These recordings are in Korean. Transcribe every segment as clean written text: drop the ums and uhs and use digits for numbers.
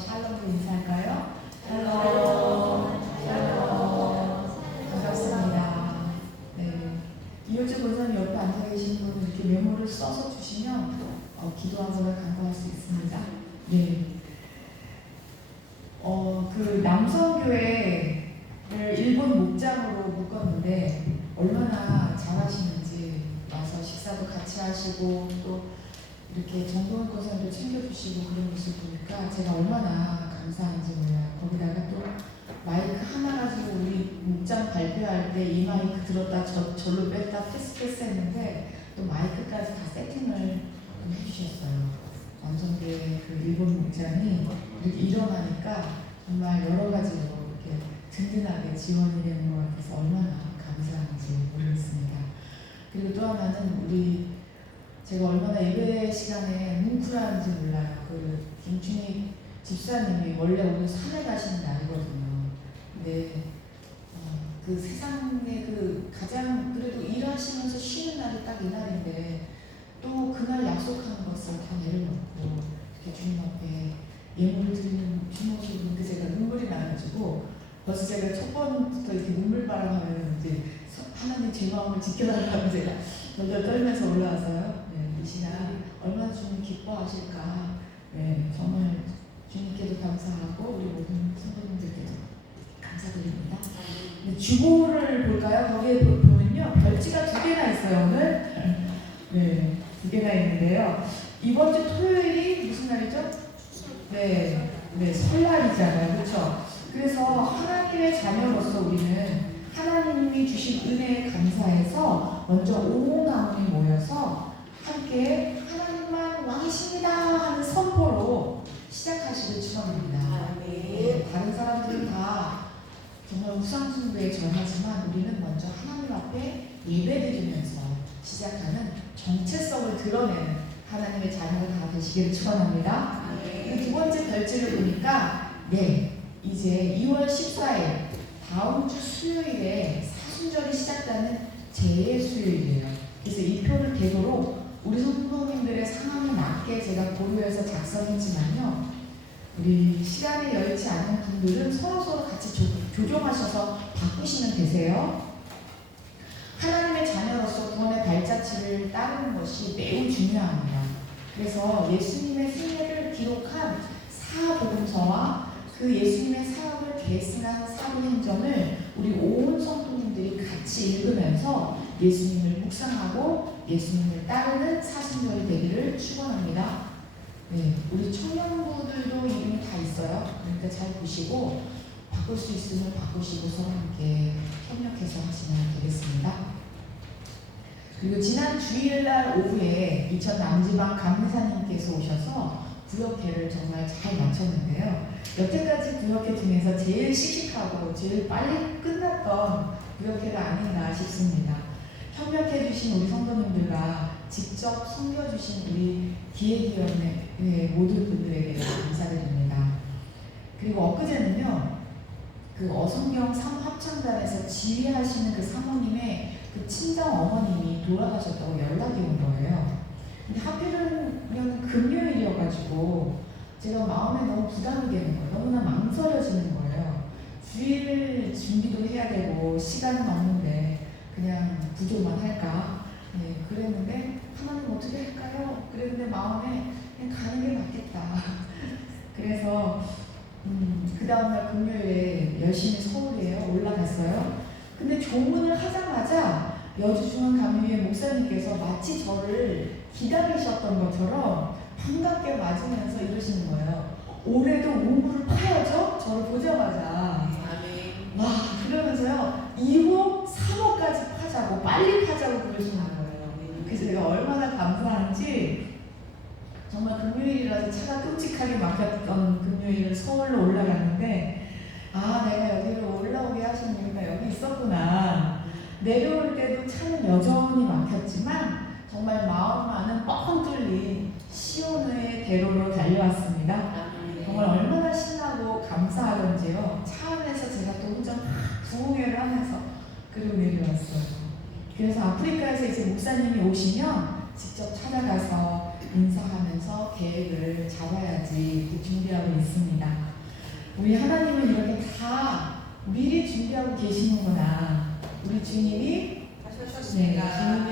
샬롬으로 인사할까요? 샬롬. 샬롬. 반갑습니다. 네. 이효주 권사님 옆에 앉아 계신 분은 이렇게 메모를 써서 주시면 기도하거나 간구할 수 있습니다. 네. 그 남성교회를 일본 목장으로 묶었는데 얼마나 잘하시는지 와서 식사도 같이 하시고 또 이렇게 정동원 권사님도 챙겨주시고 그런 모습 보니까 제가 얼마나 감사한지 몰라요. 거기다가 또 마이크 하나 가지고 우리 목장 발표할 때 이 마이크 들었다 절로 뺐다 패스 했는데 또 마이크까지 다 세팅을 좀 해주셨어요. 남성교회 그 일본 목장이 이렇게 일어나니까 정말 여러 가지로 이렇게 든든하게 지원이 되는 것 같아서 얼마나 감사한지 모르겠습니다. 그리고 또 하나는 제가 얼마나 예배 시간에 뭉클한지 몰라요. 그 김춘희 집사님이 원래 오늘 산에 가시는 날이거든요. 근데 그 세상에 그 가장 그래도 일하시면서 쉬는 날이 딱 이날인데 또 그날 약속하는 것을 다 내려놓고 이렇게 주님 앞에 예물을 드리는 주모습을 보니까 제가 눈물이 나가지고 벌써 제가 첫 번부터 이렇게 눈물바람하면 이제 하나님 제 마음을 지켜달라고 제가 덜덜 떨면서 올라와서요. 네, 이 시간 얼마나 주님 기뻐하실까. 네, 정말 주님께도 감사하고 우리 모든 성도님들께도 감사드립니다. 네, 주보를 볼까요? 거기에 보면요 별지가 2개나 있어요 오늘. 네, 2개나 있는데요. 이번 주 토요일이 무슨 날이죠? 네, 설날이잖아요, 그렇죠? 그래서 하나님의 자녀로서 우리는 하나님이 주신 은혜에 감사해서 먼저 온 가문이 모여서 함께 하나님만 왕이십니다 하는 선포로 시작하시길 축원합니다. 네, 다른 사람들은 다 정말 우상숭배에 전하지만 우리는 먼저 하나님 앞에 예배드리면서 시작하는 정체성을 드러내는 하나님의 자녀가 다 되시기를 축원합니다. 두 번째 별지를 보니까 이제 2월 14일 다음 주 수요일에 사순절이 시작되는 재수요일이에요. 그래서 이 표를 되도록 우리 성도님들의 상황에 맞게 제가 고려해서 작성했지만요. 우리 시간에 여의치 않은 분들은 서로 같이 조정하셔서 바꾸시면 되세요. 하나님의 자녀로서 구원의 발자취를 따르는 것이 매우 중요합니다. 그래서 예수님의 생애를 기록한 사복음서와 그 예수님의 사역을 계승한 사도행전을 우리 온 성도님들이 같이 읽으면서 예수님을 묵상하고 예수님을 따르는 사순절이 되기를 축원합니다. 네, 우리 청년부들도 이름이 다 있어요. 그러니까 잘 보시고 바꿀 수 있으면 바꾸시고 서로 함께 협력해서 하시면 되겠습니다. 그리고 지난 주일날 오후에 이천 남지방 감리사님께서 오셔서 구역회를 정말 잘 마쳤는데요. 여태까지 구역회 중에서 제일 씩씩하고 제일 빨리 끝났던 구역회가 아닌가 싶습니다. 협력해주신 우리 성도님들과 직접 섬겨주신 우리 기획위원회 모든 분들에게 감사드립니다. 그리고 엊그제는요, 그 어성경 사모합창단에서 지휘하시는 그 사모님의 그 친정 어머님이 돌아가셨다고 연락이 온 거예요. 근데 하필이면 금요일이어가지고 제가 마음에 너무 부담이 되는 거예요. 너무나 망설여지는 거예요. 주일 준비도 해야 되고 시간은 없는데 그냥 구조만 할까? 네, 그랬는데 하나님 어떻게 할까요? 그랬는데 마음에 그냥 가는 게 맞겠다. 그래서 그 다음날 금요일에 열심히 서울에 올라갔어요. 근데 조문을 하자마자 여주중앙감리회 목사님께서 마치 저를 기다리셨던 것처럼 반갑게 맞으면서 이러시는 거예요. 올해도 우물을 파야죠? 저를 보자마자. 와, 그러면서요 2호, 3호까지 파자고 빨리 파자고 그러시는 거예요. 그래서 제가 얼마나 감사한지 정말 금요일이라서 차가 끔찍하게 막혔던 금요일을 서울로 올라갔는데 내가 여기로 올라오게 하신 이유가 여기 있었구나. 내려올 때도 차는 여전히 막혔지만 정말 마음만은 뻥 뚫린 시온의 대로로 달려왔습니다. 정말 얼마나 신나고 감사하던지요. 차 안에서 제가 또 혼자 부흥회를 하면서 그리고 내려왔어요. 그래서 아프리카에서 이제 목사님이 오시면 직접 찾아가서 인사하면서 계획을 잡아야지 이렇게 준비하고 있습니다. 우리 하나님은 이렇게 다 미리 준비하고 계시는구나. 우리 주님이 주님이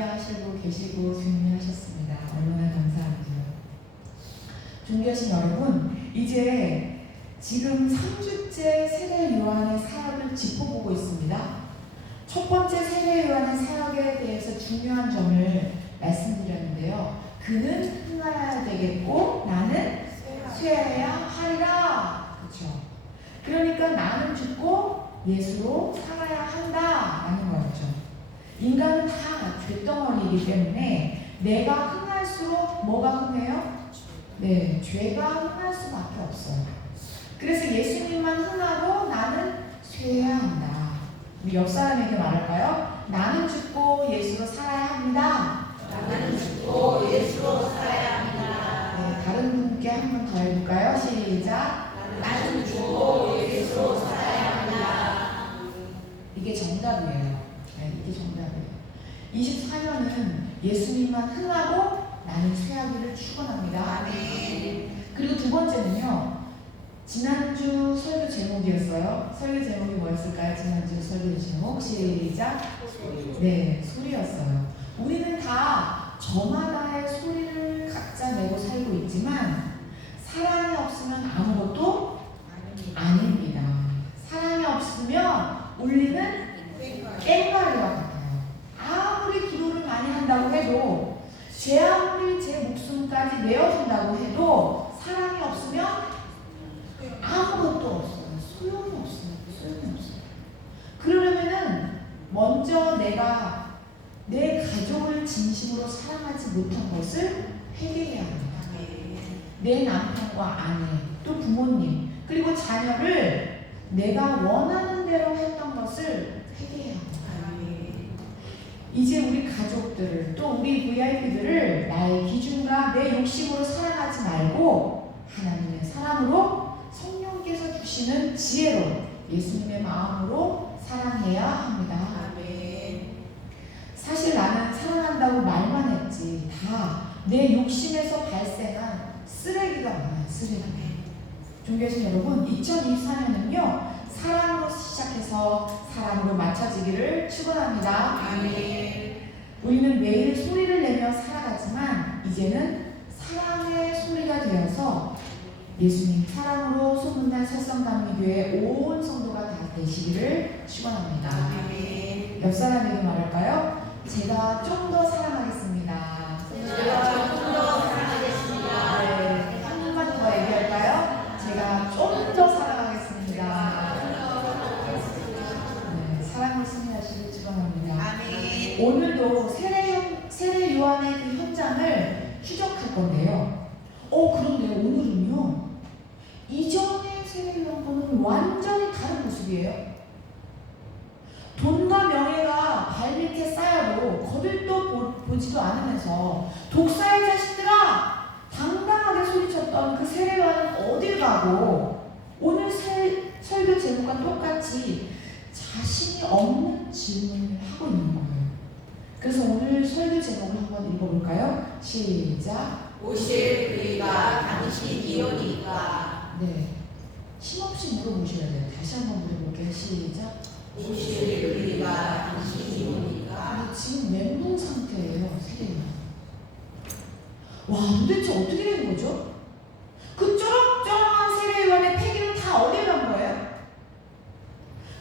하시고 계시고 주님이 하셨습니다. 얼마나 감사하고요. 존귀하신 여러분, 이제 지금 3주째 세례 요한의 사역을 짚어보고 있습니다. 첫 번째 세례 요한의 사역에 대해서 중요한 점을 말씀드렸는데요. 그는 흥하여야 되겠고 나는 쇠하여야 하리라. 그렇죠. 그러니까 나는 죽고 예수로 살아야 한다라는 거죠. 인간은 다 죄덩어리이기 때문에 내가 흥할수록 뭐가 흥해요? 네, 죄가 흥할 수밖에 없어요. 그래서 예수님만 흥하고 나는 쇠해야 한다. 우리 옆 사람에게 말할까요? 나는 죽고 예수로 살아야 합니다. 나는 죽고 예수로 살아야 합니다. 네, 다른 분께 한 번 더 해볼까요? 시작. 나는 죽고 예수로 살아야 합니다. 이게 정답이에요. 네, 이게 정답이에요. 24년은 예수님만 흥하고 나는 쇠하기를 축원합니다. 아멘. 그리고 두 번째는요. 지난주 설교 제목이었어요. 설교 제목이 뭐였을까요? 지난주 설교 제목 시작. 네, 소리였어요. 우리는 다 저마다의 소리를 각자 내고 살고 있지만 사랑이 없으면 아무것도 아닙니다. 사랑이 없으면 울리는 꽹과리와 같아요. 아무리 기도를 많이 한다고 해도 제 아무리 제 목숨까지 내어준다고 해도 사랑이 없으면 아무것도 없어요. 소용이 없어요. 소용이 없어요. 그러려면은 먼저 내가 내 가족을 진심으로 사랑하지 못한 것을 회개해야 합니다. 내 남편과 아내, 또 부모님, 그리고 자녀를 내가 원하는 대로 했던 것을 회개해야 합니다. 이제 우리 가족들을 또 우리 VIP들을 나의 기준과 내 욕심으로 사랑하지 말고 하나님의 사랑으로 성령께서 주시는 지혜로 예수님의 마음으로 사랑해야 합니다. 사실 나는 사랑한다고 말만 했지 다 내 욕심에서 발생한 쓰레기가 많아요. 쓰레기. 존귀하신 여러분, 2024년은요 사랑으로 시작해서 사랑으로 맞춰지기를 축원합니다. 우리는 매일 소리를 내며 살아가지만 이제는 사랑의 소리가 되어서 예수님 사랑으로 소문난 설성감리교회 온 성도가 다 되시기를 축원합니다. 옆 사람에게 말할까요? 제가 좀 더 사랑하겠습니다. 제가 좀 더 사랑하겠습니다. 네, 한 번만 더 얘기할까요? 제가 좀 더 사랑하겠습니다. 네, 사랑을 승리하시길 축원합니다. 오늘도 세례 요한의 그 현장을 추적할 건데요. 그런데 오늘은요, 이전의 세례 요한과는 완전히 다른 모습이에요. 돈과 명예가 발밑에 쌓여도 거들떠 보지도 않으면서 독사의 자식들아 당당하게 소리쳤던 그 세례 요한은 어딜 가고 오늘 설교 제목과 똑같이 자신이 없는 질문을 하고 있는 거예요. 그래서 오늘 설교 제목을 한번 읽어볼까요? 시작. 오실 그이가 당신이오니까. 네, 힘없이 물어보셔야 돼요. 다시 한번 물어볼게요. 시작. 오실 그이가 당신이오니까. 지금 멘붕 상태예요. 세례가. 와, 도대체 어떻게 된 거죠? 그 쩌렁쩌렁한 세례요한의 폐기는 다 어디 간 거예요?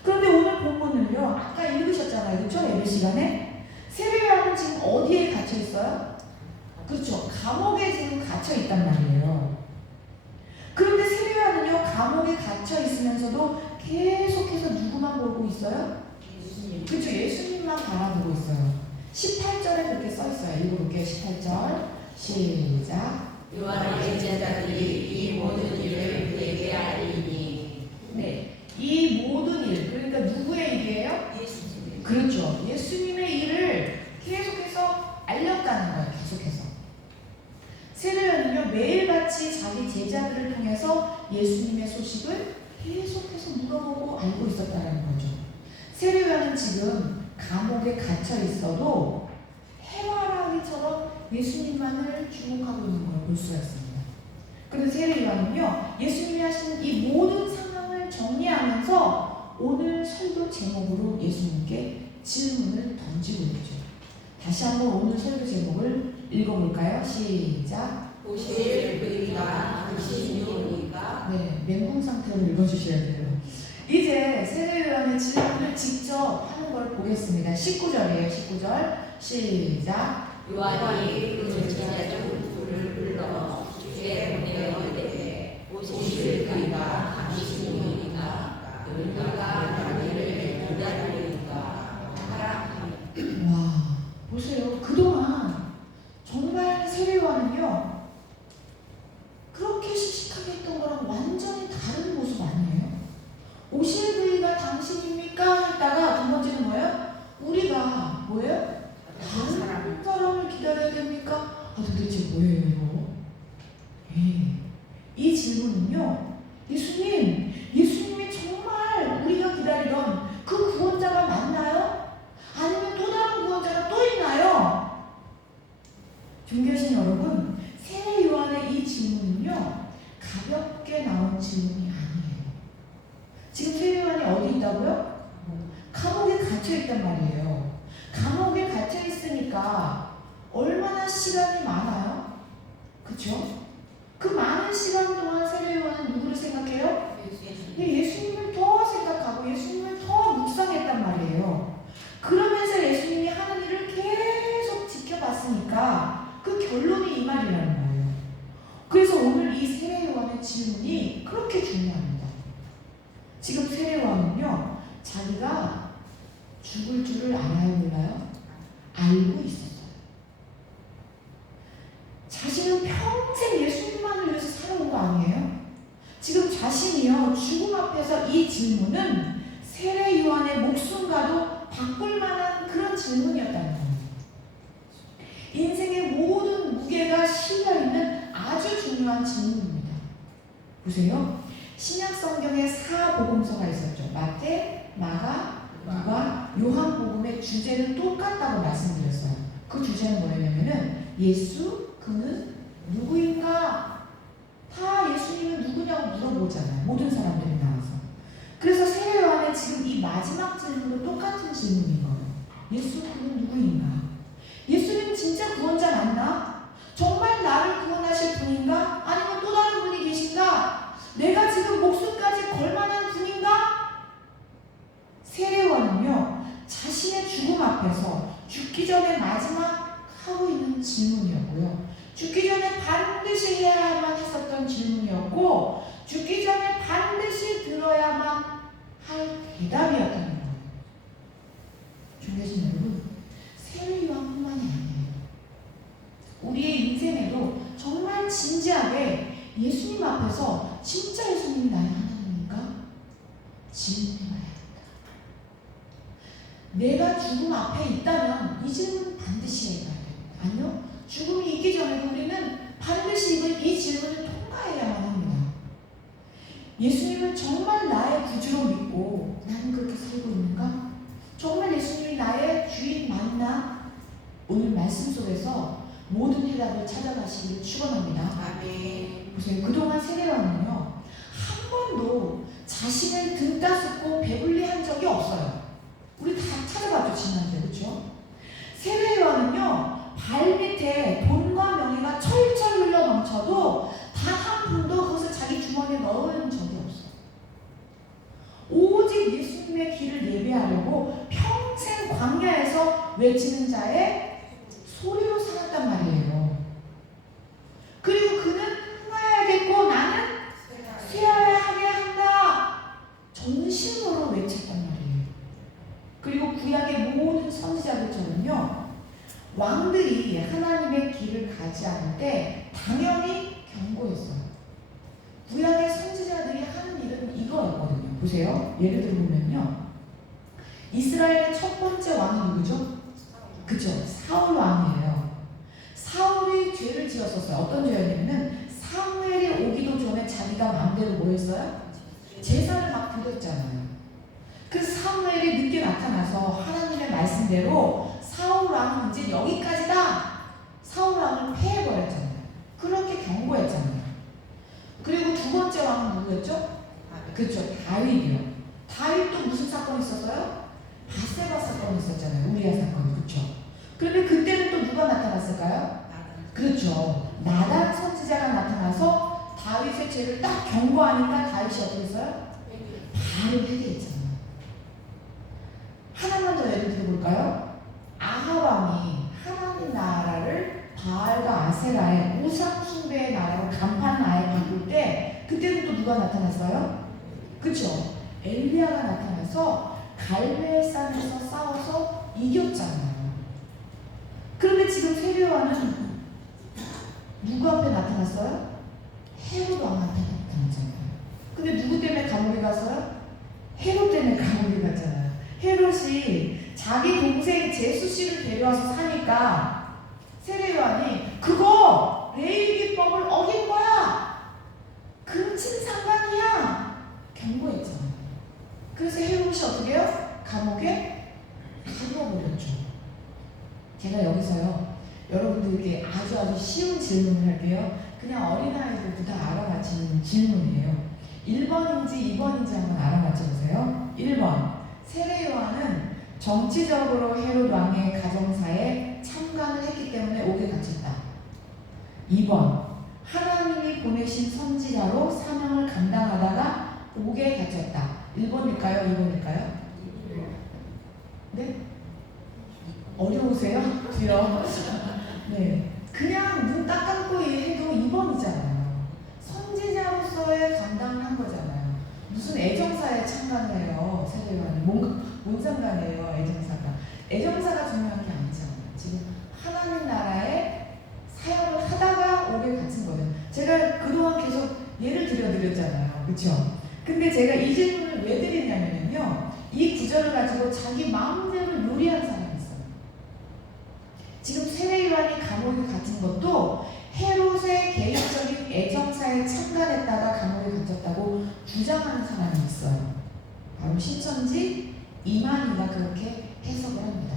그런데 오늘 본문은요, 아까 읽으셨잖아요. 그렇죠? 예배 시간에 세례요한은 지금 어디에 갇혀 있어요? 그렇죠. 감옥에 지금 갇혀 있단 말이에요. 그런데 세례요한은요, 감옥에 갇혀 있으면서도 계속해서 누구만 보고 있어요? 예수님. 그렇죠. 예수님만 바라보고 있어요. 18절에 그렇게 써 있어요. 읽어볼게요. 18절. 시작. 요한의 제자들이 이 모든 일을 그에게 알리니. 네. 이 모든 일, 그러니까 누구의 일이에요? 예수님. 그렇죠. 예수님의 일을 계속해서 알렸다는 거예요. 계속해서. 세례요한은요, 매일같이 자기 제자들을 통해서 예수님의 소식을 계속해서 물어보고 알고 있었다는 거죠. 세례요한은 지금 감옥에 갇혀 있어도 해바라기처럼 예수님만을 주목하고 있는 걸 볼 수가 있습니다. 그래서 세례 요한은요, 예수님이 하신 이 모든 상황을 정리하면서 오늘 설교 제목으로 예수님께 질문을 던지고 있죠. 다시 한번 오늘 설교 제목을 읽어볼까요? 시작. 보실 그이가 당신이오니까. 네, 멘붕 상태로 읽어주셔야 돼요. 이제 세례 요한의 질문을 직접 하는 걸 보겠습니다. 19절이에요. 19절 시작. 요한이 그 제자중 둘을 불러 주께 보내어되 보실 그이가 당신이오니까 그가 자기를 기다리니까 하라. 와, 보세요. 그동안 정말 세례 요한은요, 그렇게 씩씩하게 했던 거랑 완전히 다른 모습 아니에요? 오실 그이가 당신입니까? 했다가 두 번째는 뭐예요? 우리가 뭐예요? 다른 사람을 기다려야 됩니까? 아, 도대체 뭐예요 이거? 이 질문은요, 예수님이 정말 우리가 기다리던 그 구원자가 맞나요? 아니면 또 다른 구원자가 또 있나요? 존귀하신 여러분, 세례 요한의 이 질문은요, 가볍게 나온 질문이 아니에요. 지금 세례 요한이 어디 있다고요? 감옥에 갇혀 있단 말이에요. 감옥에 갇혀 있으니까 얼마나 시간이 많아요? 그쵸? 그 많은 시간 동안 세례 요한은 누구를 생각해요? 예수님을 더 생각하고 예수님을 더 묵상했단 말이에요. 그러면서 예수님이 하는 일을 계속 지켜봤으니까 그 결론이 이 말이라는 거예요. 그래서 오늘 이 세례 요한의 질문이 그렇게 중요합니다. 지금 세례 요한은요, 자기가 죽을 줄을 알아요, 몰라요? 알고 있었어요. 자신은 평생 예수님만을 위해서 살아온 거 아니에요? 지금 자신이요, 죽음 앞에서 이 질문은 세례 요한의 목숨과도 바꿀 만한 그런 질문이었다는 거예요. 인생의 모든 무게가 실려있는 아주 중요한 질문입니다. 보세요. 신약 성경에 4복음서가 있었죠. 마태, 마가, 누가, 요한복음의 주제는 똑같다고 말씀드렸어요. 그 주제는 뭐였냐면은 예수, 그는 누구인가? 다 예수님은 누구냐고 물어보잖아요. 모든 사람들이 나와서. 그래서 세례 요한의 지금 이 마지막 질문도 똑같은 질문인 거예요. 예수, 그는 누구인가? 예수님 진짜 구원자 맞나? 정말 나를 구원하실 분인가? 아니면 또 다른 분이 계신가? 내가 지금 목숨까지 걸만한 분인가? 세례 요한은요, 자신의 죽음 앞에서 죽기 전에 마지막 하고 있는 질문이었고요. 죽기 전에 반드시 해야만 했었던 질문이었고, 죽기 전에 반드시 들어야만 할 대답이었다는 거예요. 존귀하신 여러분, 세례 요한뿐만이 아니에요. 우리의 인생에도 정말 진지하게 예수님 앞에서 진짜 예수님이 나의 하나님입니까? 질문해봐야 합니다. 내가 죽음 앞에 있다면 이 질문 반드시 해봐야 됩니다. 아니요, 죽음이 있기 전에도 우리는 반드시 이 질문을 통과해야만 합니다. 예수님은 정말 나의 구주로 믿고 나는 그렇게 살고 있는가? 정말 예수님이 나의 주인 맞나? 오늘 말씀 속에서 모든 해답을 찾아가시기를 축원합니다. 아멘. 보세요. 그동안 세례요한은요, 한 번도 자신을 등 따스고 배불리 한 적이 없어요. 우리 다 찾아봤죠, 지난주에. 그렇죠? 세례요한은요, 발 밑에 돈과 명예가 철철 흘러 넘쳐도 단 한 푼도 그것을 자기 주머니에 넣은 적이 없어요. 오직 예수님의 길을 예배하려고 평생 광야에서 외치는 자의 소리로 살았단 말이에요. 그리고 그는 흥하여야겠고 나는 쇠하게 한다, 전심으로 외쳤단 말이에요. 그리고 구약의 모든 선지자들처럼요, 왕들이 하나님의 길을 가지 않을 때 당연히 경고했어요. 구약의 선지자들이 하는 일은 이거였거든요. 보세요. 예를 들어보면요, 이스라엘의 첫 번째 왕이 누구죠? 그죠? 사울 왕이에요. 사울이 죄를 지었었어요. 어떤 죄였냐면 사무엘이 오기도 전에 자기가 마음대로 뭐 했어요? 제사를 막 드렸잖아요. 그 사무엘이 늦게 나타나서 하나님의 말씀대로 사울 왕은 이제 여기까지다. 사울 왕은 누구였죠? 그렇죠. 다윗이요. 다윗도 무슨 사건이 있었어요? 바세바 사건이 있었잖아요. 우리아 사건. 그렇죠. 그런데 그때는 또 누가 나타났을까요? 그렇죠. 나단 선지자가 나타나서 다윗의 죄를 딱 경고하니까 다윗이 어떻게 했어요? 바로 회개했잖아요. 하나만 더 예를 들어볼까요? 아하방이 하나님 나라를 바알과 아세라의 우상 숭배의 나라로 간판 나라에 바꿀 때 그때는 또 누가 나타났어요? 그쵸? 엘리야가 나타나서 갈멜산에서 싸워서 이겼잖아요. 그런데 지금 세례요한은 누구 앞에 나타났어요? 헤롯 왕한테 나타났잖아요. 근데 누구 때문에 감옥에 갔어요? 헤롯 때문에 감옥에 갔잖아요. 헤롯이 자기 동생 제수 씨를 데려와서 사니까 세례요한이 그거 레위기법을 어긴 거야. 금친 상관이야. 경고했잖아요. 그래서 헤롯이 어떻게 해요? 감옥에 가둬버렸죠. 제가 여기서요 여러분들에게 아주 쉬운 질문을 할게요. 그냥 어린아이들도 다 알아맞히는 질문이에요. 1번인지 2번인지 한번 알아맞혀보세요. 1번, 세례요한은 정치적으로 헤롯 왕의 가정사에 참관을 했기 때문에 옥에 갇혔다. 2번, 하나님이 보내신 선지자로 사명을 감당하다가 옥에 갇혔다. 1번일까요? 2번일까요? 네? 어려우세요? 뒤요? 네. 그냥 눈 딱 감고 해도 2번이잖아요. 선지자로서의 감당을 한 거잖아요. 무슨 애정사에 참관을 해요, 세례요한이. 뭔 상관이에요, 애정사가. 애정사가 중요한 게 아니잖아요. 지금 하나님 나라에 사역을 하다가 옥에 갇힌 거예요. 제가 그동안 계속 예를 들어드렸잖아요. 그쵸? 근데 제가 이 질문을 왜 드리냐면요. 이 구절을 가지고 자기 마음대로 요리한 사람이 있어요. 지금 세례요한이 감옥에 갇힌 것도 헤롯의 개인적인 애정사에 참관했다가 감옥에 갇혔다고 주장하는 사람이 있어요. 바로 신천지 이만희가 그렇게 해석을 합니다.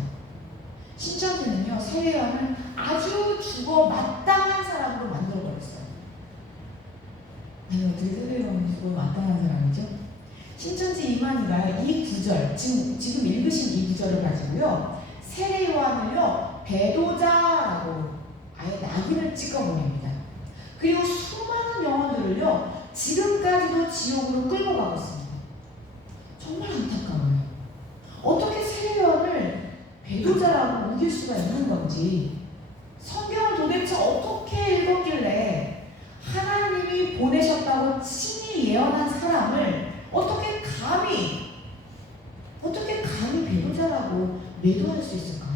신천지는요, 세례요한을 아주 죽어 마땅한 사람으로 만들어버렸어요. 아니, 어떻게 세례요한이 죽어 마땅한 사람이죠? 신천지 이만희가 이 구절, 지금 읽으신 이 구절을 가지고요, 세례요한을요, 배도자라고 아예 낙인을 찍어버립니다. 그리고 수많은 영혼들을요, 지금까지도 지옥으로 끌고 가고 있습니다. 정말 안타까워요. 어떻게 세례요한을 배도자라고 우길 수가 있는 건지, 성경을 도대체 어떻게 읽었길래 하나님이 보내셨다고 친히 예언한 사람을 어떻게 감히 배도자라고 매도할 수 있을까요?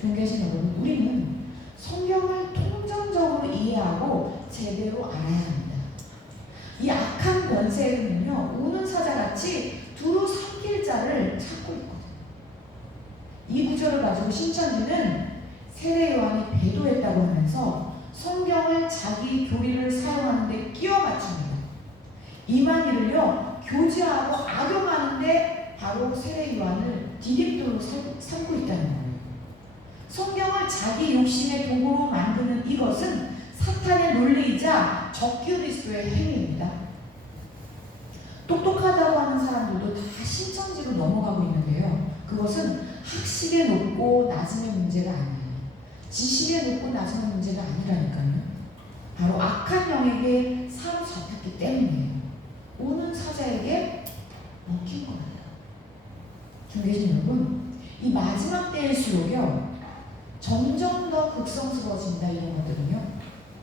존귀하신 여러분, 우리는 성경을 통전적으로 이해하고 제대로 알아야 합니다. 이 악한 권세는요, 우는 사자같이 두루 삼킬 자를 찾고 있거든요. 이 구절을 가지고 신천지는 세례요한이 배도했다고 하면서 성경을 자기 교리를 사용하는데 끼워 맞춥니다. 이만희를요, 교제하고 악용하는데 바로 세례요한을 디딤돌로 삼고 있다는 거예요. 성경을 자기 욕심의 도구로 만드는 이것은 사탄의 논리이자 적그리스도의 행위입니다. 똑똑하다고 하는 사람들도 다 신천지로 넘어가고 있는데요. 그것은 학식의 높고 낮음의 문제가 아니에요. 지식의 높고 낮음의 문제가 아니라니까요. 바로 악한 영에게 사로잡혔기 때문이에요. 오는 사자에게 먹힌 거예요. 존귀하신 여러분, 이 마지막 때일수록요, 점점 더 극성스러워진다, 이런 것들은요.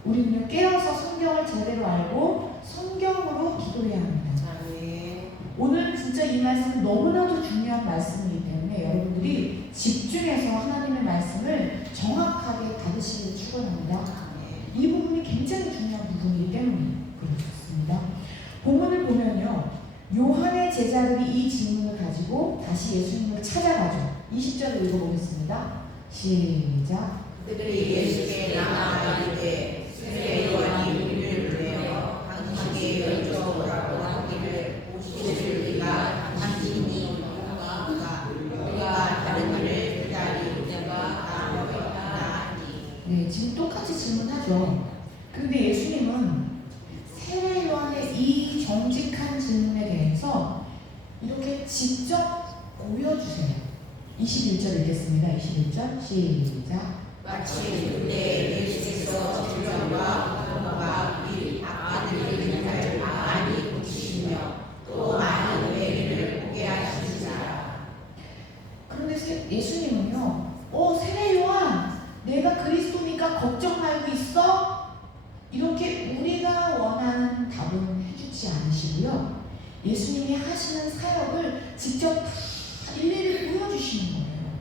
우리는요, 깨어서 성경을 제대로 알고 성경으로 기도해야 합니다. 오늘 진짜 이 말씀은 너무나도 중요한 말씀이기 때문에 여러분들이 집중해서 하나님의 말씀을 정확하게 받으시길 축원합니다. 이 부분이 굉장히 중요한 부분이기 때문에 그렇습니다. 본문을 보면요, 요한의 제자들이 이 질문을 가지고 다시 예수님을 찾아가죠. 20절을 읽어보겠습니다. 시작. 그들이 예수께 나아가는데 세례요한이 우리를 불러 당신에게 여쭤보라고 하기를 오실 우리가 당신이 우리가 다른 일을 기다리려가 나오겠다 하니. 네, 지금 똑같이 질문하죠. 그런데 예수님은 세례요한 이 정직한 질문에 대해서 이렇게 직접 보여주세요. 21절 읽겠습니다. 21절 시작. 마치 그때 예수께서 질병과 병과 아들의 자를 많이 고치시며 또 많은 외리를 보게 하시니라. 그런데 예수님은요, 세례 요한, 내가 그리스도니까 걱정 말고 있어? 이렇게 우리가 원하는 답은 해주지 않으시고요. 예수님이 하시는 사역을 직접 다 일일이 보여주시는 거예요.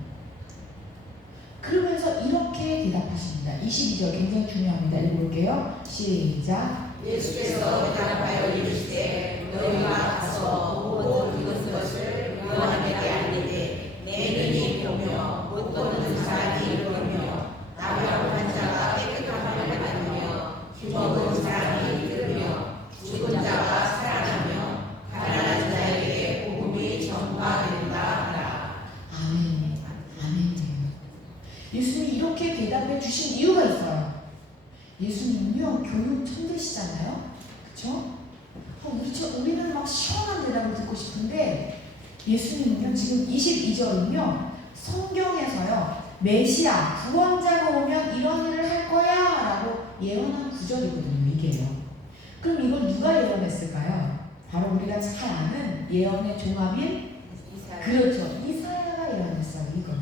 그러면서 이렇게 대답하십니다. 22절 굉장히 중요합니다. 읽어볼게요. 시작. 예수께서 대답하여 이르시되 너희가 가서 보고 들은 것을 요한에게 알리되 내 눈이 보며 못 보는 사람이 보며 나병 환자가 깨끗함을 받으며 죽은 사람이 들으며 죽은 자가 살아나며 가난한 자에게 복음이 전파된다 하라. 아멘. 아멘. 예수님이 이렇게 대답해 주신 이유가 있어요. 예수님은요, 교육 천재시잖아요. 그쵸? 우리는 막 시원한 대답을 듣고 싶은데, 예수님은요, 지금 22절은요, 성경에서요, 메시아, 구원자가 오면 이런 일을 할 거야 라고 예언한 구절이거든요, 이게요. 그럼 이걸 누가 예언했을까요? 바로 우리가 잘 아는 예언의 종합인? 그렇죠. 이사야가 예언했어요, 이거를.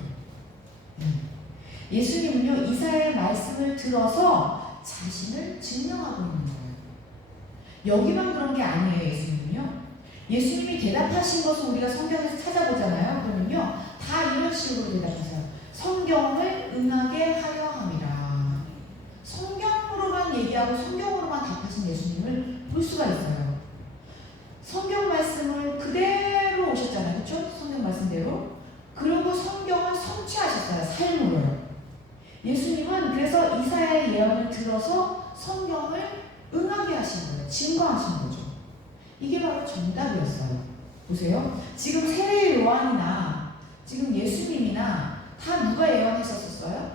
예수님은요, 이사야의 말씀을 들어서 자신을 증명하고 있는 거예요. 여기만 그런 게 아니에요, 예수님은요. 예수님이 대답하신 것을 우리가 성경에서 찾아보잖아요. 그러면요, 다 이런 식으로 대답하세요. 성경을 응하게 하려 함이라. 성경으로만 얘기하고 성경으로만 답하신 예수님을 볼 수가 있어요. 성경 말씀을 그대로 오셨잖아요. 그렇죠? 성경 말씀대로. 그리고 성경을 성취하셨어요. 삶으로요. 예수님은 그래서 이사야의 예언을 들어서 성경을 응하게 하신 거예요. 증거하신 거죠. 이게 바로 정답이었어요. 보세요. 지금 세례 요한이나 지금 예수님이나 다 누가 예언했었어요?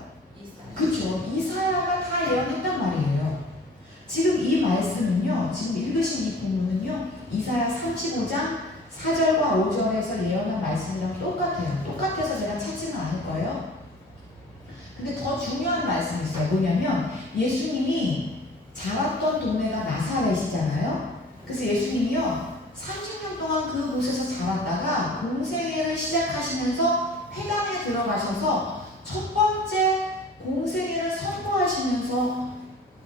그렇죠. 이사야가 다 예언했단 말이에요. 지금 이 말씀은요, 지금 읽으신 이 본문은요, 이사야 35장 4절과 5절에서 예언한 말씀이랑 똑같아요. 똑같아서 제가 찾지는 않을 거예요. 근데 더 중요한 말씀이 있어요. 뭐냐면 예수님이 자랐던 동네가 나사렛이잖아요. 그래서 예수님이요, 30년 동안 그곳에서 자랐다가 공생애를 시작하시면서 회당에 들어가셔서 첫 번째 공생애를 선포하시면서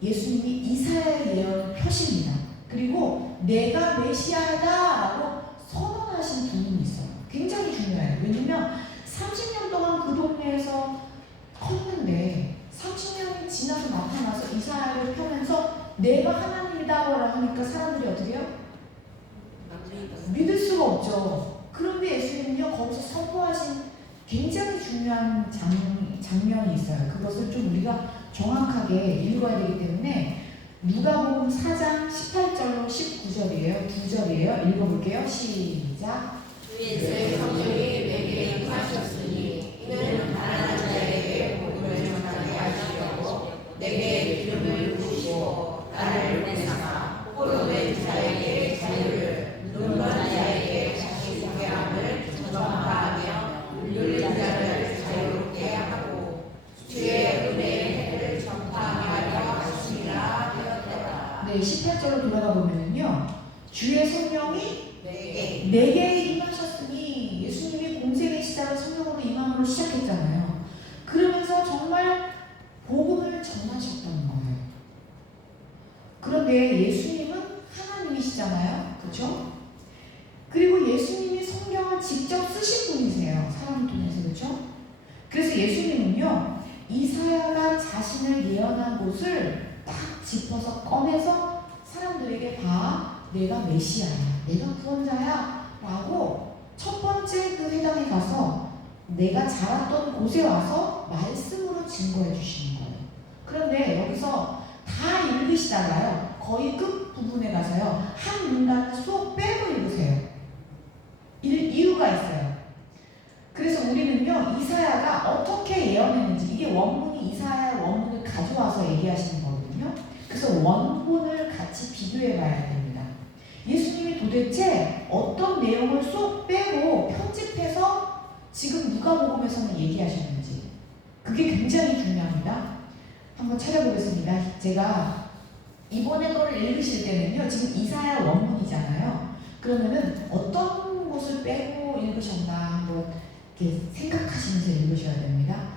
예수님이 이사야의 예언을 펴십니다. 그리고 내가 메시아다라고 선언하신 부분이 있어요. 굉장히 중요해요. 왜냐면 30년 동안 그 동네에서 컸는데 30년이 지나서 나타나서 이사야를 펴면서 내가 하나님이다라고 하니까 사람들이 어떻게 해요? 믿을 수가 없죠. 그런데 예수님은요, 거기서 선포하신 굉장히 중요한 장면이 있어요. 그것을 좀 우리가 정확하게 읽어야 되기 때문에 누가복음 4장 18절로 19절이에요. 2절이에요. 읽어볼게요. 시작. 주의 성령이 내게 임하셨으니 이는 가난한 자에게 복음을 전하게 하시려고 내게 기름을 부으시고 나를 보내사 포로된 자에게 자유를 눈먼 자에게 자기 소개함을 전파하며 눌린 자를 자유롭게 하고 주의 은혜의 해를 전파하게 하려 하심이라 하였더라. 네, 18절로 돌아가 보면요, 주의 성령이 내게 임하셨으니 예수님이 공생의 시작을 성령으로 임함으로 시작했잖아요. 그러면서 정말 복음을 전하셨다는 거예요. 그런데 예수님은 하나님이시잖아요. 그렇죠? 그리고 예수님이 성경을 직접 쓰신 분이세요. 사람을 통해서. 그렇죠? 그래서 예수님은요, 이사야가 자신을 예언한 곳을 딱 짚어서 꺼내서 사람들에게 봐, 내가 메시아야, 내가 구원자야 라고 첫 번째 그 회당에 가서 내가 자랐던 곳에 와서 말씀으로 증거해 주시는 거예요. 그런데 여기서 다 읽으시다가요, 거의 끝 부분에 가서요, 한 문단을 쏙 빼고 읽으세요. 이유가 있어요. 그래서 우리는요, 이사야가 어떻게 예언했는지, 이게 원문이 이사야 원문을 가져와서 얘기하시는 거거든요. 그래서 원본을 같이 비교해 봐야 됩니다. 누가복음에서는 얘기하셨는지. 그게 굉장히 중요합니다. 한번 찾아보겠습니다. 제가 이번에 거를 읽으실 때는요, 지금 이사야 원문이잖아요. 그러면은 어떤 곳을 빼고 읽으셨나 한번 이렇게 생각하시면서 읽으셔야 됩니다.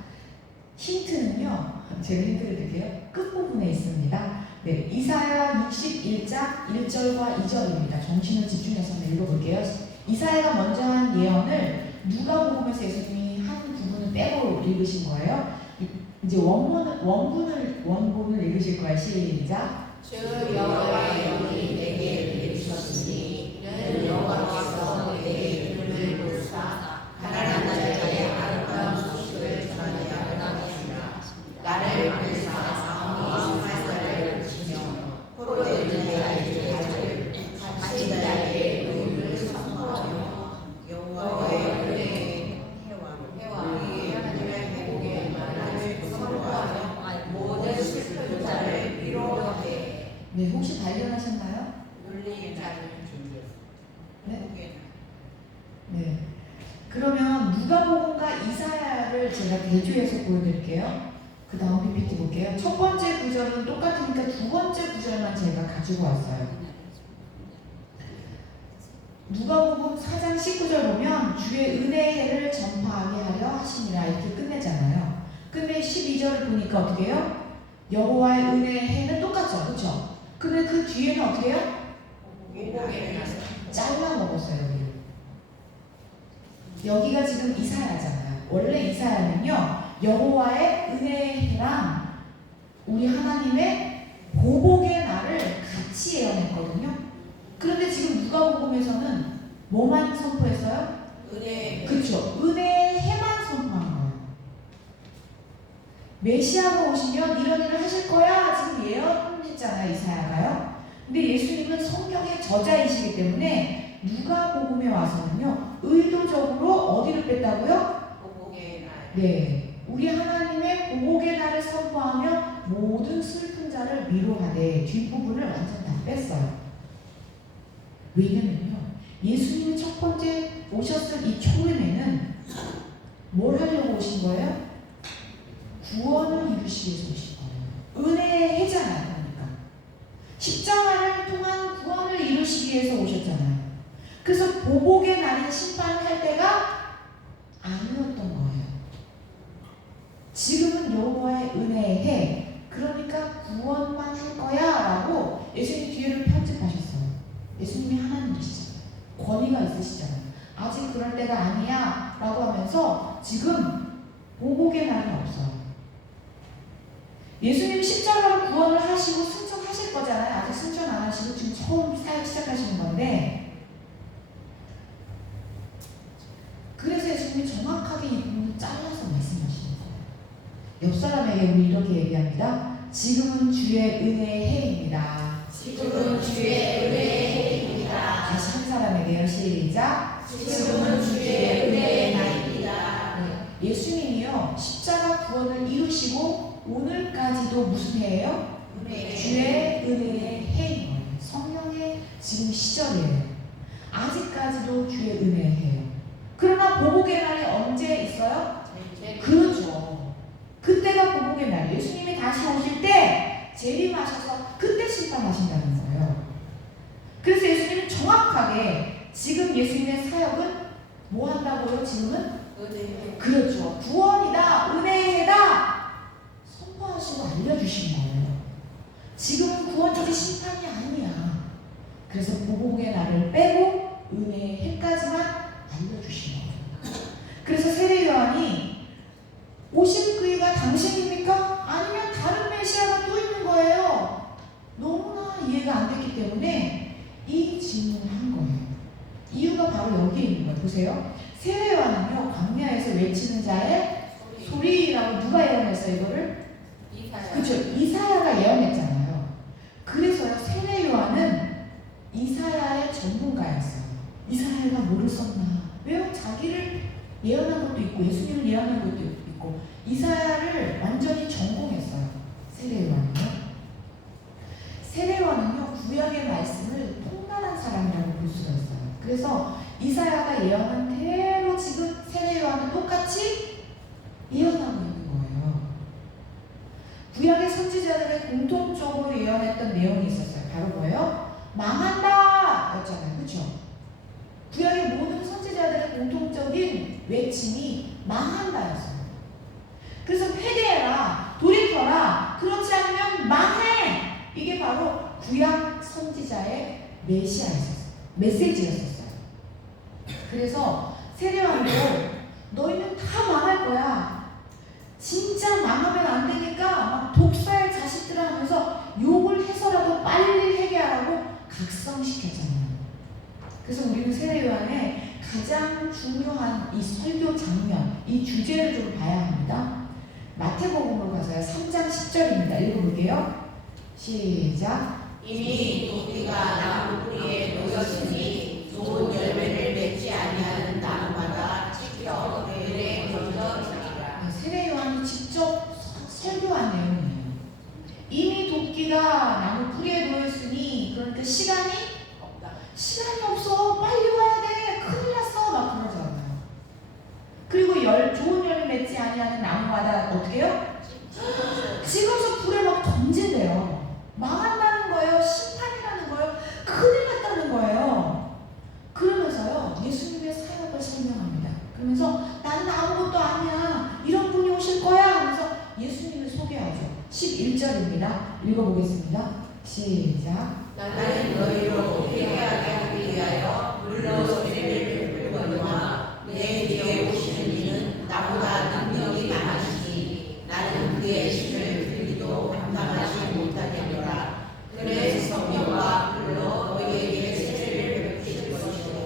힌트는요, 제가 힌트를 드릴게요. 끝부분에 있습니다. 네, 이사야 61장 1절과 2절입니다. 정신을 집중해서 한번 읽어볼게요. 이사야가 먼저 한 예언을 누가복음에서 예수님이 한 부분을 빼고 읽으신 거예요. 이제 원본을 읽으실 거예요. 시작. 주 여호와의 영이 내게 이르셨으니 이는 여호와께서 내게 이름을 부르사 가난한 자에게 아름다운 소식을 전하려 하셨습니다. 나를 부르사 마음이 상할 자를 치며 포로 되는 자에게 가를 갇힌 자에게 의를 선포하며 여호와의 은혜의 해와 우리 하나님의 회복의 말을 선포하며 모든 슬픈 자를 위로하되. 네, 혹시 발견하셨나요? 놀리는 자를 네. 네. 그러면 누가복음과 이사야를 제가 대조해서 보여드릴게요. 그 다음 PPT 볼게요. 첫 번째 구절은 똑같으니까 두 번째 구절만 제가 가지고 왔어요. 누가복음 4장 19절 보면 주의 은혜의 해를 전파하게 하려 하시니라 이렇게 끝내잖아요. 근데 12절을 보니까 어떻게 해요? 여호와의 은혜의 해는 똑같죠, 그렇죠? 근데 그 뒤에는 어떻게 해요? 잘라 먹었어요. 여기가 지금 이사야잖아요. 원래 이사야는요, 여호와의 은혜의 해랑 우리 하나님의 보복의 날을 같이 예언했거든요. 그런데 지금 누가복음에서는 뭐만 선포했어요? 은혜. 그렇죠. 은혜의 해만 선포한 거예요. 메시아가 오시면 이런 일을 하실 거야 지금 예언했잖아요, 이사야가요. 근데 예수님은 성경의 저자이시기 때문에 누가복음에 와서는요, 의도적으로 어디를 뺐다고요? 보복의 날. 네, 우리 하나님의 보복의 날을 선포하며 모든 슬픈 자를 위로하되 뒷부분을 완전 다 뺐어요. 왜냐면요, 예수님이 첫 번째 오셨을 이 초림에는 뭘 하려고 오신 거예요? 구원을 이루시기 위해서 오신 거예요. 은혜의 해잖아요. 그러니까 십자가를 통한 구원을 이루시기 위해서 오셨잖아요. 그래서 보복의 날인 심판을 할 때가 아니었던 거예요. 지금은 여호와의 은혜의 해, 그러니까 구원만 할 거야 라고 예수님 뒤를 편집하셨어요. 예수님이 하나님이시잖아요. 권위가 있으시잖아요. 아직 그럴 때가 아니야 라고 하면서 지금 보복의 날은 없어요. 예수님이 십자가로 구원을 하시고 승천하실 거잖아요. 아직 승천 안 하시고 지금 처음 사역 시작하시는 건데, 그래서 예수님이 정확하게 이 부분을 잘라서 말씀하시는 거예요. 옆 사람에게 우리 이렇게 얘기합니다. 지금은 주의 은혜의 해입니다. 지금은 주의 은혜의 해입니다. 다시 한 사람에게요. 시작. 지금은 주의 은혜의 날입니다. 네. 예수님이요, 십자가 구원을 이루시고 오늘까지도 무슨 해예요? 주의 은혜의 해인 거예요. 성령의 지금 시절이에요. 아직까지도 주의 은혜의 해예요. 그러나 보복의 날이 언제 있어요? 그렇죠. 그때가 보복의 날. 예수님이 다시 오실 때 재림하셔서 그때 심판하신다는 거예요. 그래서 예수님은 정확하게 지금 예수님의 사역은 뭐 한다고요? 지금은? 은혜. 그렇죠. 구원이다, 은혜의 해다 선포하시고 알려주신 거예요. 지금은 구원적인 심판이 아니야. 그래서 보복의 날을 빼고 은혜의 해까지만 알려주신 거예요. 그래서 세례 요한이 오실 그이가 당신입니까? 아니면 다른 메시아가 또 있는 거예요. 너무나 이해가 안 됐기 때문에 이 질문을 한 거예요. 이유가 바로 여기에 있는 거예요. 보세요. 세례 요한은요, 광야에서 외치는 자의 소리라고 누가 예언했어요, 이거를? 그렇죠. 이사야가 예언했잖아요. 그래서요, 세례 요한은 이사야의 전문가였어요. 이사야가 뭐를 썼나? 왜요? 자기를 예언한 것도 있고 예수님을 예언한 것도 있고 이사야를 완전히 전공했어요. 세례 요한은요. 세례 요한은요, 구약의 말씀을 통달한 사람이라고 볼 수가 있어요. 그래서 이사야가 예언한 대로 지금 세례 요한은 똑같이 구약의 선지자들의 공통적으로 예언했던 내용이 있었어요. 바로 뭐예요? 망한다 였잖아요. 그렇죠? 구약의 모든 선지자들의 공통적인 외침이 망한다였어요. 그래서 회개해라, 돌이켜라, 그렇지 않으면 망해. 이게 바로 구약 선지자의 메시지였었어요. 그래서 세례요한도 너희는 다 망할 거야. 진짜 망하면 안 되니까 막 독사의 자식들을 하면서 욕을 해서라도 빨리 회개하라고 각성시켰잖아요. 그래서 우리는 세례요한의 가장 중요한 이 설교 장면, 이 주제를 좀 봐야 합니다. 마태복음으로 가서요. 3장 10절입니다. 읽어볼게요. 시작. 이미 도끼가 나무 뿌리에 놓였으니 좋은 열매를 맺지 아니하는 나무마다 찢겨 들에 던져지리라. 세례요한이 직접 설교한 내용이에요. 이미 도끼가 나무 뿌리에 놓였으니, 그러니까 시간이 없어, 빨리 와야 돼, 큰일 났어, 막 그러잖아요. 그리고 좋은 열매 맺지 아니하는 나무마다 어떻게 해요? 찍어서 불에 막 던진대요. 망한다는 거예요. 심판이라는 거예요. 큰일 났다는 거예요. 그러면서요, 예수님의 사역을 설명합니다. 그러면서 나는 아무것도 아니야, 이런 분이 오실 거야 하면서 예수님을 소개하죠. 11절입니다. 읽어보겠습니다. 시작. 나는 너희로 회개하게 하기 위하여 물로 세례를 베풀거니와 내 뒤에 오시는 이는 나보다 능력이 많으시니 나는 그의 신을 들기도 감당하지 못하겠노라. 그래서 성령과 불로 너희에게 세례를 베푸실 것이고.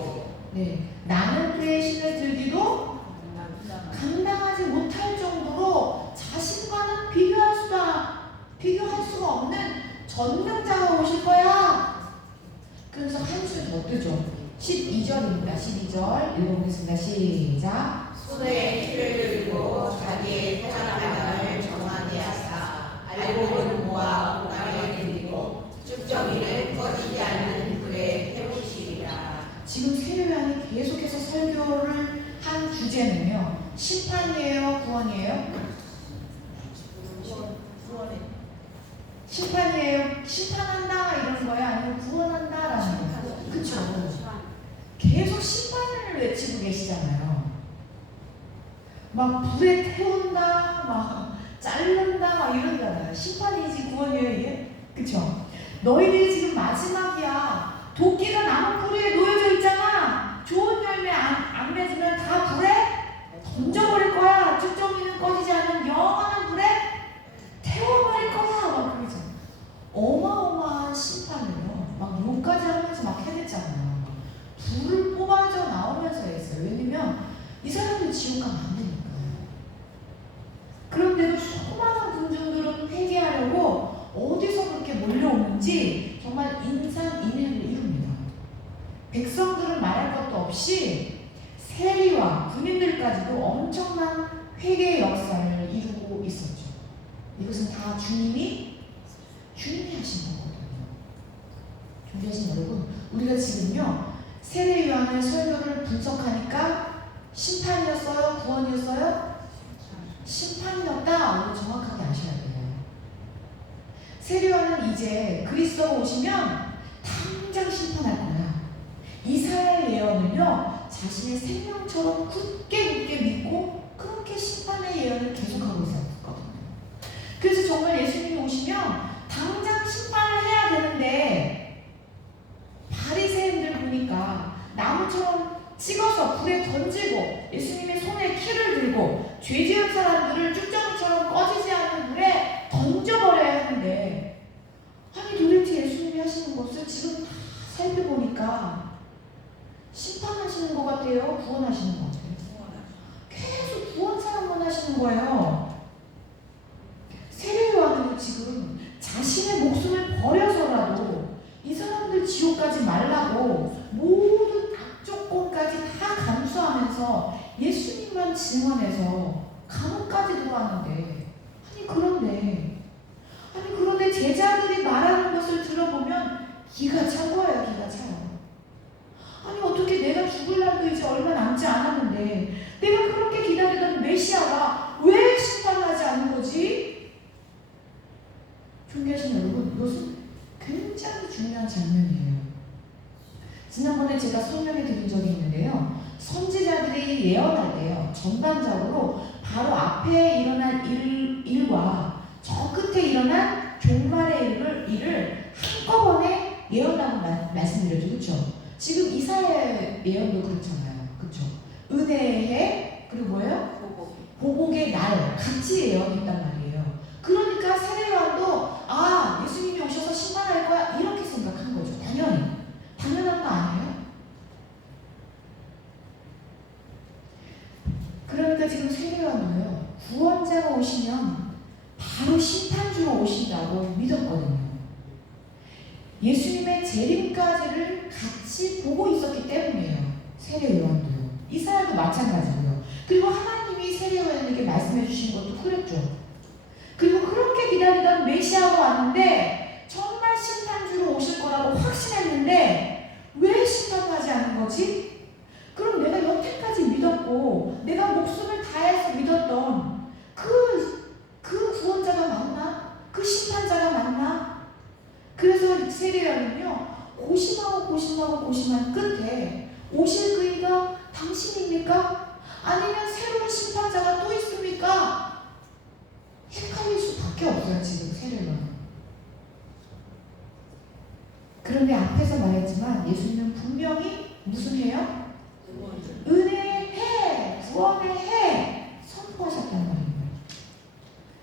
네, 나는 그의 신을 들기도 감당하지 못할 정도로 자신과는 비교할 수가 없는 전능자가 오실 거야. 그래서 한술 더 뜨죠. 12절입니다. 12절 읽어보겠습니다. 시작. 손에 틀을 들고 자기의 태어나감을 정하게 하사 알곡은 모아 공간에 들이고 쭉정이를 꺼지지 않는 불에 태우시리라. 지금 세례요한이 계속해서 설교를 한 주제는요, 심판이에요, 구원이에요? 심판이에요. 심판한다 이런 거예요? 아니면 구원한다라는 거예요? 그쵸? 계속 심판을 외치고 계시잖아요. 막 불에 태운다, 막 자른다, 막 이러잖아요. 심판이지 구원이에요 이게? 그쵸? 너희들이 지금 마지막이야. 도끼가 나무 뿌리에 놓여져 있잖아. 좋은 열매 안 맺으면 다 불에 던져버릴 거야. 쭉정이는 꺼지지 않는 영원한 불에 태워버릴 거야. 막 그러죠. 어마어마한 심판을요, 막 욕까지 하면서 막 해냈잖아요. 불을 뽑아져 나오면서 했어요. 왜냐면 이 사람들 지옥 가면 안 되니까요. 그런데도 수많은 군중들은 회개하려고 어디서 그렇게 몰려오는지 정말 인산인해를 이룹니다. 백성들은 말할 것도 없이 세리와 군인들까지도 엄청난 회개의 역사를 이루고 있었죠. 이것은 다 주님이 하신 거거든요. 존귀하신 여러분, 우리가 지금요 세례 요한의 설교를 분석하니까 심판이었어요? 구원이었어요? 심판이었다. 오늘 정확하게 아셔야 돼요. 세례 요한은 이제 그리스도가 오시면 당장 심판할 거야. 이사야의 예언을요 자신의 생명처럼 굳게 믿고 그렇게 심판의 예언을 계속하고 있었거든요. 그래서 정말 예수님이 오시면 당장 심판을 해야 되는데, 바리새인들 보니까 나무처럼 찍어서 불에 던지고 예수님의 손에 키를 들고 죄 지은 사람들을 쭉정이처럼 꺼지지 않는 물에 던져버려야 하는데, 아니 도대체 예수님이 하시는 것을 지금 다 살펴보니까 심판하시는 것 같아요? 구원하시는 것 같아요? 계속 구원 사역만 하시는 거예요. 세례요한은 지금 자신의 목숨을 버려서라도 이 사람들 지옥 가지 말라고 모든 악조건까지 다 감수하면서 예수님만 증언해서 감옥까지 들어왔는데, 그런데 제자들이 말하는 것을 들어보면 기가 찬 거예요. 기가 차요. 아니 어떻게 내가 죽을 날도 이제 얼마 남지 않았는데 내가 그렇게 기다리던 메시아가 왜 심판하지 않는 거지? 존경하시는 여러분, 이것은 굉장히 중요한 장면이에요. 지난번에 제가 설명해 드린 적이 있는데요. 선지자들이 예언할 때요, 전반적으로 바로 앞에 일어날 일과 저 끝에 일어날 종말의 일을 한꺼번에 예언하고 말씀드렸죠. 그렇죠? 지금 이사야 예언도 그렇잖아요. 그렇죠? 은혜의 해, 그리고 뭐예요? 보복의 날 같이 예언했단 말이에요. 그러니까 세례요한도 예수님이 오셔서 심판할 거야 이렇게 생각한 거죠. 당연한 거 아니에요? 그러니까 지금 세례요한도요, 구원자가 오시면 바로 심판주로 오신다고 믿었거든요. 예수님의 재림까지를 같이 보고 있었기 때문이에요. 세례요한도요. 이사야도 마찬가지고요. 그리고 하나님이 세례요한에게 말씀해 주신 것도 그랬죠. 그리고 그렇게 기다리던 메시아가 왔는데 정말 심판주로 오실 거라고 확신했는데 왜 심판하지 않은 거지? 그럼 내가 여태까지 믿었고 내가 목숨을 다해서 믿었던 그 구원자가 맞나? 그 심판자가 맞나? 그래서 세례요한은요, 고심한 끝에 오실 그이가 당신입니까? 아니면 새로운 심판자가 또 있습니까? 헷갈릴 수밖에 없어요. 지금 세례요한은. 그런데 앞에서 말했지만 예수님은 분명히 무슨 해요? 은혜의 해, 구원의 해 선포하셨단 말입니다.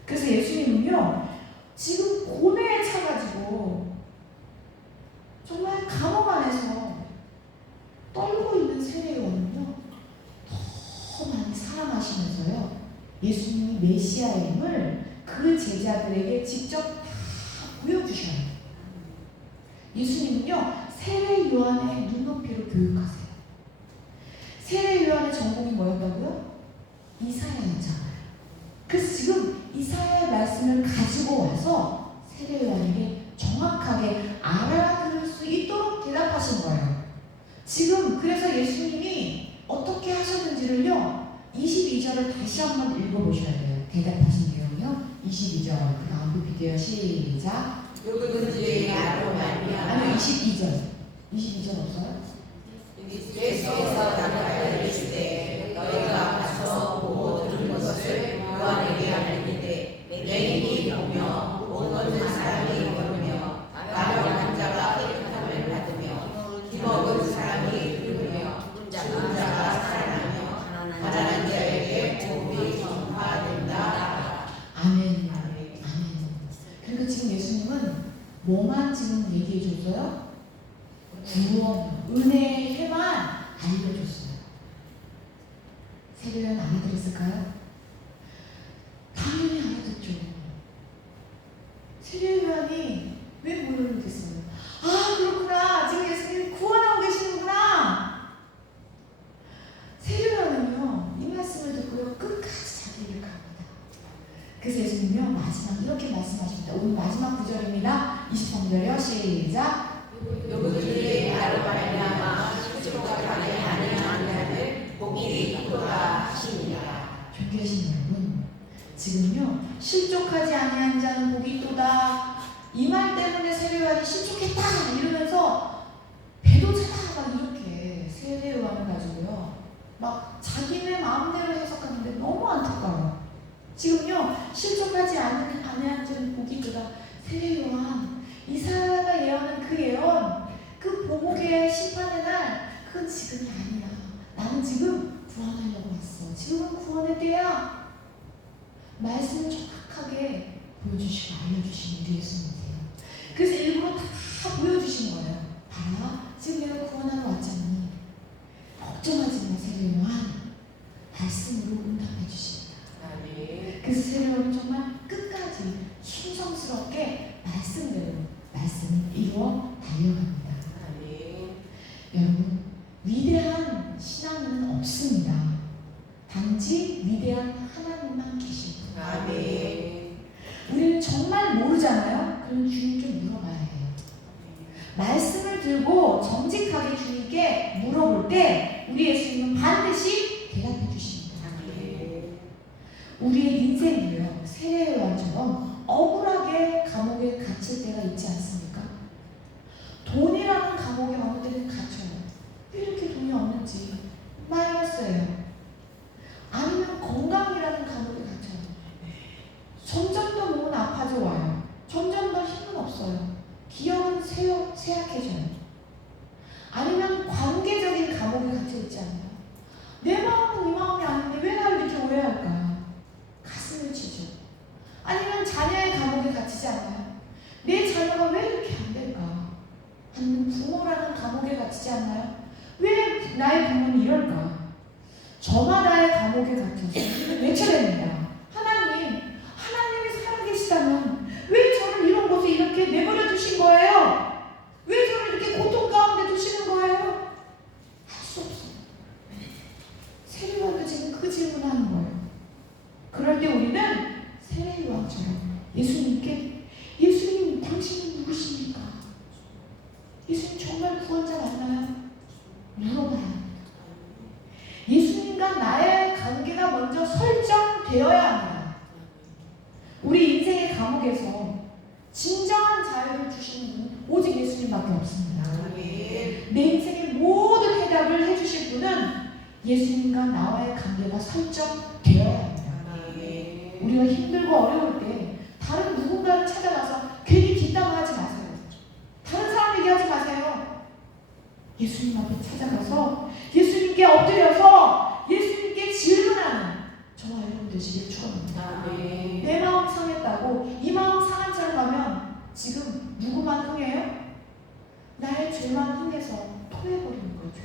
그래서 예수님은요, 지금 고뇌에 차가지고 정말 감옥 안에서 떨고 있는 세례요한은요, 더 많이 사랑하시면서요, 예수님이 메시아임을 그 제자들에게 직접 다 보여주셔요. 예수님은요, 세례요한의 눈높이로 교육하세요. 세례요한의 전공이 뭐였다고요? 이사야였잖아요. 그래서 지금 이사야의 말씀을 가지고 와서 세례요한에게 정확하게 알아들을 수 있도록 대답하신 거예요. 지금 그래서 예수님이 어떻게 하셨는지를요, 22절을 다시 한번 읽어보셔야 돼요. 대답하신 내용이요. 22절. 그 다음 PPT요. 시작. 누구든지 나로 말미암아 아니요, 22절. 22절 없어요? 예수께서 나를 이르시되 너희가 가서 보고 들은 것을 요한에게 알리되 내인이 보며 온 사람이 걸으며 나병 환자가 깨끗함을 받으며 기먹은 사람이 들으며 죽은 자가 살아나며 가난한 자에게 복음이 전파된다. 아멘. 그러니까 지금 예수님은 뭐만 지금 얘기해 줬어요? 구원, 은혜의 해만 알려줬어요. 세례요한 알아들었을까요? 당연히 알아듣죠. 세례요한이 왜 못 알아듣겠어요? 그렇구나. 지금 예수님 구원하고 계시는구나. 세례요한은요, 이 말씀을 듣고요, 끝까지 자기 일을 갑니다. 그래서 예수님요, 마지막 이렇게 말씀하십니다. 오늘 마지막 구절입니다. 23절이요. 시작. 누구든지 나로 말미암아 실족하지 아니하는 자는 복이 있도다 하시니라. 존귀하신 여러분, 지금요, 실족하지 아니한 자는 복이 있도다, 이 말 때문에 세례요한이 실족했다 이러면서 배도 차다 막 이렇게 세례요한을 가지고요, 막 자기네 마음대로 해석하는데 너무 안타까워요. 지금요, 실족하지 아니한 자는 복이 있도다. 세례요한, 이사야가 예언한 그 예언, 그 보복의 심판의 날, 그건 지금이 아니야. 나는 지금 구원하려고 왔어. 지금은 구원의 때야. 말씀을 정확하게 보여주시고 알려주신 우리 예수님이세요. 그래서 일부러 다 보여주신 거예요. 봐라, 지금 내가 구원하러 왔잖니. 걱정하지 마, 세례요한. 말씀으로 응답해 주십니다. 그래서 세례요한은 정말 끝까지 충성스럽게 말씀대로 말씀을 이루어 달려갑니다. 여러분, 위대한 신앙은 없습니다. 단지 위대한 하나님만 계십니다. 우리는 정말 모르잖아요. 그럼 주님 좀 물어봐야 해요. 말씀을 들고 정직하게 주님께 물어볼 때 우리 예수님은 반드시 대답해 주십니다. 우리의 인생도요, 세례요한처럼 억울하게 감옥에 부모라는 감옥에 갇히지 않나요? 왜 나의 부모는 이럴까? 저마다의 감옥에 갇혀서 외쳐냅니다. 하나님이 살아계시다면 왜 저를 이런 곳에 이렇게 내버려 두신 거예요? 왜 저를 이렇게 고통 가운데 두시는 거예요? 할 수 없어요. 세례요한도 지금 그 질문을 하는 거예요. 그럴 때 우리는 세례요한처럼 예수님께, 예수님 당신은 누구십니까? 예수님 정말 구원자 맞나요? 물어봐야 합니다. 예수님과 나의 관계가 먼저 설정되어야 합니다. 우리 인생의 감옥에서 진정한 자유를 주시는 분은 오직 예수님밖에 없습니다. 내 인생의 모든 해답을 해주실 분은 예수님과 나와의 관계가 설정되어야 합니다. 우리가 힘들고 어려울 때 다른 누군가를 찾아가서 괜히 뒷담화하지 마세요. 다른 사람 얘기하지 마세요. 예수님 앞에 찾아가서 예수님께 엎드려서 예수님께 질문하는 저와 여러분 되시길 축원합니다. 내 마음 상했다고 이 마음 상한 채로 가면 지금 누구만 흥해요? 나의 죄만 흥해서 토해버리는 거죠.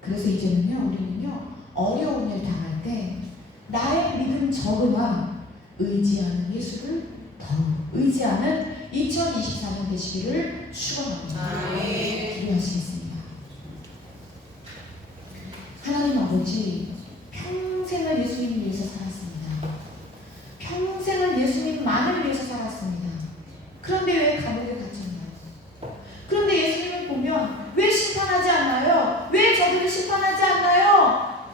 그래서 이제는요, 우리는요, 어려운 일 당할 때 나의 믿음 적으나 의지하는 예수를 더욱 의지하는 2024년 되시기를 축원합니다. 기도하시겠습니다. 하나님 아버지, 평생을 예수님 위해서 살았습니다. 평생을 예수님만을 위해서 살았습니다. 그런데 왜 감옥에 갇혔나요? 그런데 예수님을 보면 왜 심판하지 않나요? 왜 저들을 심판하지 않나요?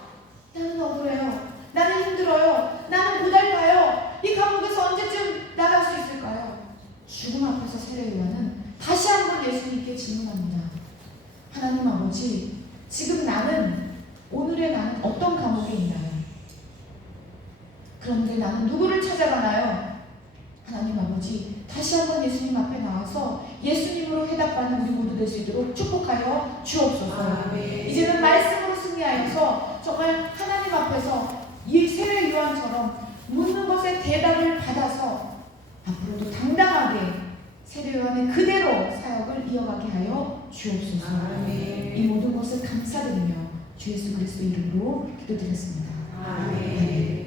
나는 억울해요. 나는 힘들어요. 나는 고달파요. 이 감옥에서 언제쯤 나갈 수 있을까요? 죽음 앞에서 세례요한은 다시 한번 예수님께 질문합니다. 하나님 아버지, 지금 오늘의 나는 어떤 감옥에 있나요? 그런데 나는 누구를 찾아가나요? 하나님 아버지, 다시 한번 예수님 앞에 나와서 예수님으로 해답받는 우리 모두 될 수 있도록 축복하여 주옵소서. 이제는 말씀으로 승리하여서 정말 하나님 앞에서 이 세례 요한처럼 묻는 것에 대답을 받아서 앞으로도 당당하게 세례 요한의 그대로 사역을 이어가게 하여 주옵소서. 이 모든 것을 감사드리며 주 예수 그리스도 이름으로 기도드렸습니다. 아멘.